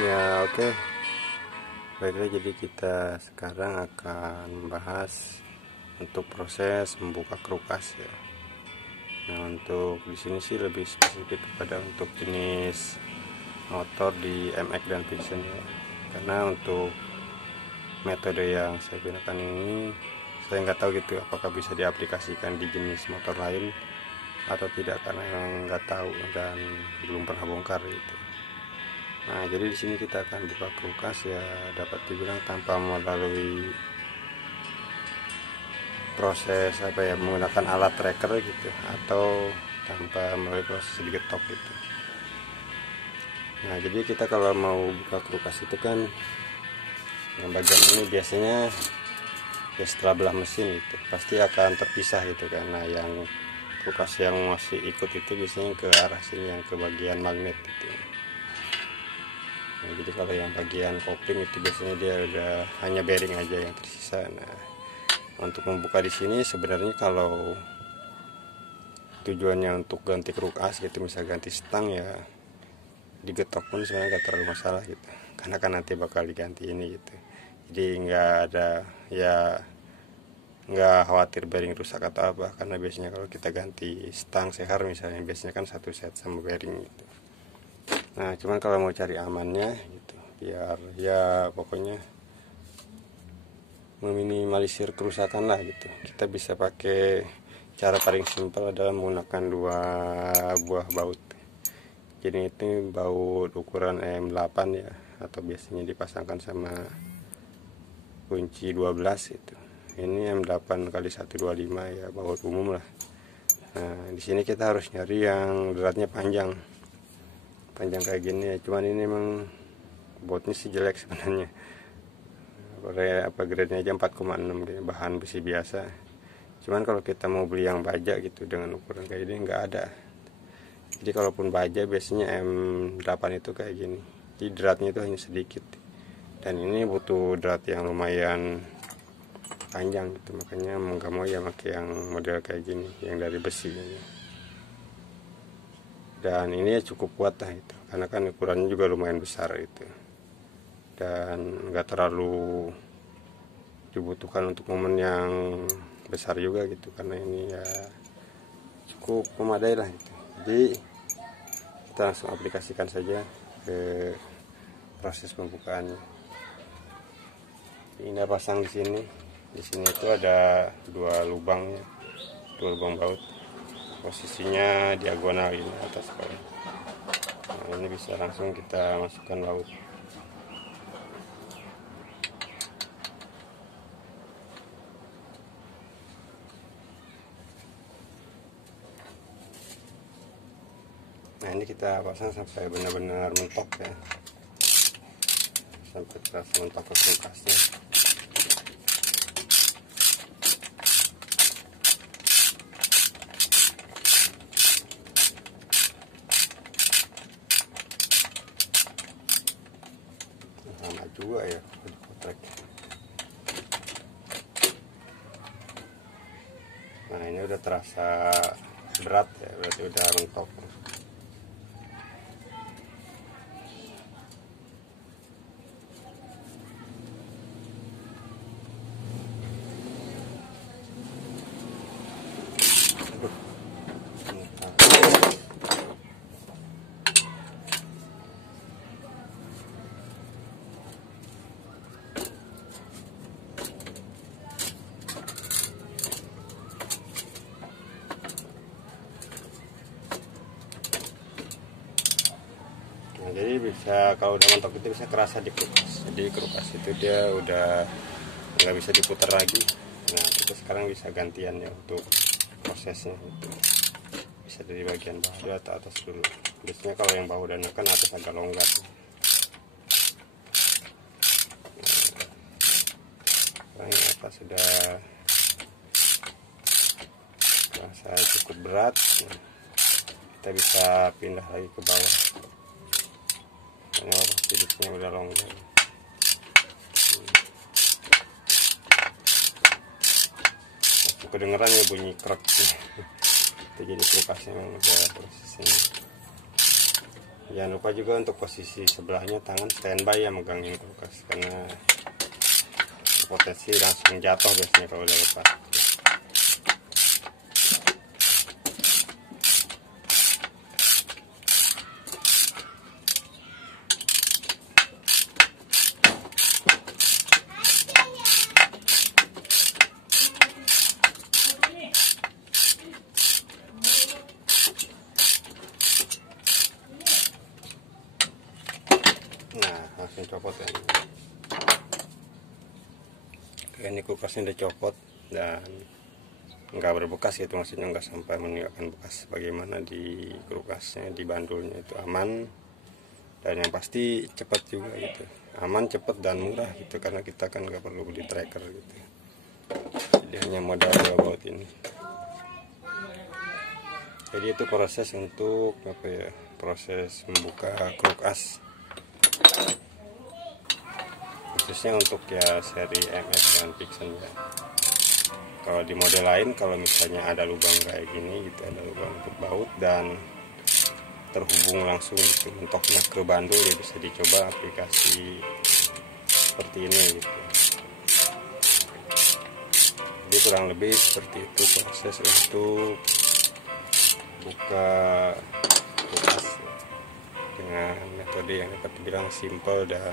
Ya oke, baiklah, jadi kita sekarang akan membahas untuk proses membuka kerukas ya. Nah, untuk di sini sih lebih spesifik kepada untuk jenis motor di MX dan Vision ya. Karena untuk metode yang saya gunakan ini saya nggak tahu gitu apakah bisa diaplikasikan di jenis motor lain atau tidak, karena yang nggak tahu dan belum pernah bongkar gitu. Nah, jadi di sini kita akan buka kulkas ya, dapat dibilang tanpa melalui proses menggunakan alat tracker gitu, atau tanpa melalui proses digetok gitu. Nah, jadi kita kalau mau buka kulkas itu kan yang bagian ini biasanya ya setelah belah mesin itu pasti akan terpisah gitu, karena yang kulkas yang masih ikut itu biasanya ke arah sini, yang ke bagian magnet gitu. Nah, jadi kalau yang bagian kopling itu biasanya dia udah hanya bearing aja yang tersisa. Nah, untuk membuka di sini sebenarnya kalau tujuannya untuk ganti kerukas gitu, misal ganti stang ya digetok pun sebenarnya gak terlalu masalah gitu, karena kan nanti bakal diganti ini gitu. Jadi nggak ada ya, nggak khawatir bearing rusak atau apa, karena biasanya kalau kita ganti stang sehar misalnya biasanya kan satu set sama bearing gitu. Nah, cuman kalau mau cari amannya gitu, biar ya pokoknya meminimalisir kerusakan lah gitu, kita bisa pakai cara paling simpel adalah menggunakan dua buah baut. Jadi itu baut ukuran M8 ya, atau biasanya dipasangkan sama kunci 12 itu. Ini M8 x 125 ya, baut umum lah. Nah, di sini kita harus nyari yang beratnya panjang kayak gini ya. Cuman ini memang bautnya sih jelek sebenarnya. Grade-nya aja 4,6 gitu, bahan besi biasa. Cuman kalau kita mau beli yang baja gitu dengan ukuran kayak gini nggak ada. Jadi kalaupun baja biasanya M8 itu kayak gini. Jadi dratnya itu hanya sedikit. Dan ini butuh drat yang lumayan panjang gitu, makanya mau nggak mau ya pakai yang model kayak gini, yang dari besi ini. Dan ini ya cukup kuat lah itu, karena kan ukurannya juga lumayan besar itu, dan nggak terlalu dibutuhkan untuk momen yang besar juga gitu, karena ini ya cukup memadai lah gitu. Jadi kita langsung aplikasikan saja ke proses pembukaannya. Ini pasang di sini. Di sini itu ada dua lubang baut. Posisinya diagonal ini atas bawah. Nah, ini bisa langsung kita masukkan baut. Nah, ini kita pasang sampai benar-benar mentok ya, sampai terasa mentok ke kulkasnya. Lama juga ya kotrek. Nah, ini udah terasa berat ya, berarti udah mentok. Nah, jadi bisa kalau udah mentok itu bisa kerasa di kulkas. Jadi kulkas itu dia udah nggak bisa diputar lagi. Nah, kita sekarang bisa gantiannya untuk prosesnya itu. Bisa dari bagian bawah atau atas dulu. Biasanya kalau yang bawah dan kan atas agak longgar. Nah, yang atas sudah merasa cukup berat. Nah, kita bisa pindah lagi ke bawah. Karena posisinya udah longgar. Kedengeran ya bunyi krek sih. Itu jadi kulkasnya memang udah posisinya. Jangan lupa juga untuk posisi sebelahnya tangan standby ya megangin kulkas, karena potensi langsung jatuh biasanya kalau udah lepas. Nah, langsung copot ya. Oke, ini kulkasnya udah copot dan nggak berbekas gitu, maksudnya nggak sampai meninggalkan bekas. Bagaimana di kulkasnya, di bandulnya itu aman, dan yang pasti cepat juga gitu. Aman, cepat, dan murah gitu, karena kita kan nggak perlu beli tracker gitu. Jadi hanya modal 2 baut ini. Jadi itu proses untuk apa ya, proses membuka kulkas, khususnya untuk ya seri MS dan Pixen ya. Kalau di model lain, kalau misalnya ada lubang kayak gini gitu, ada lubang untuk baut dan terhubung langsung gitu mentoknya ke bandul, ya bisa dicoba aplikasi seperti ini gitu. Jadi kurang lebih seperti itu proses untuk buka kulkas dengan metode yang dapat dibilang simple dan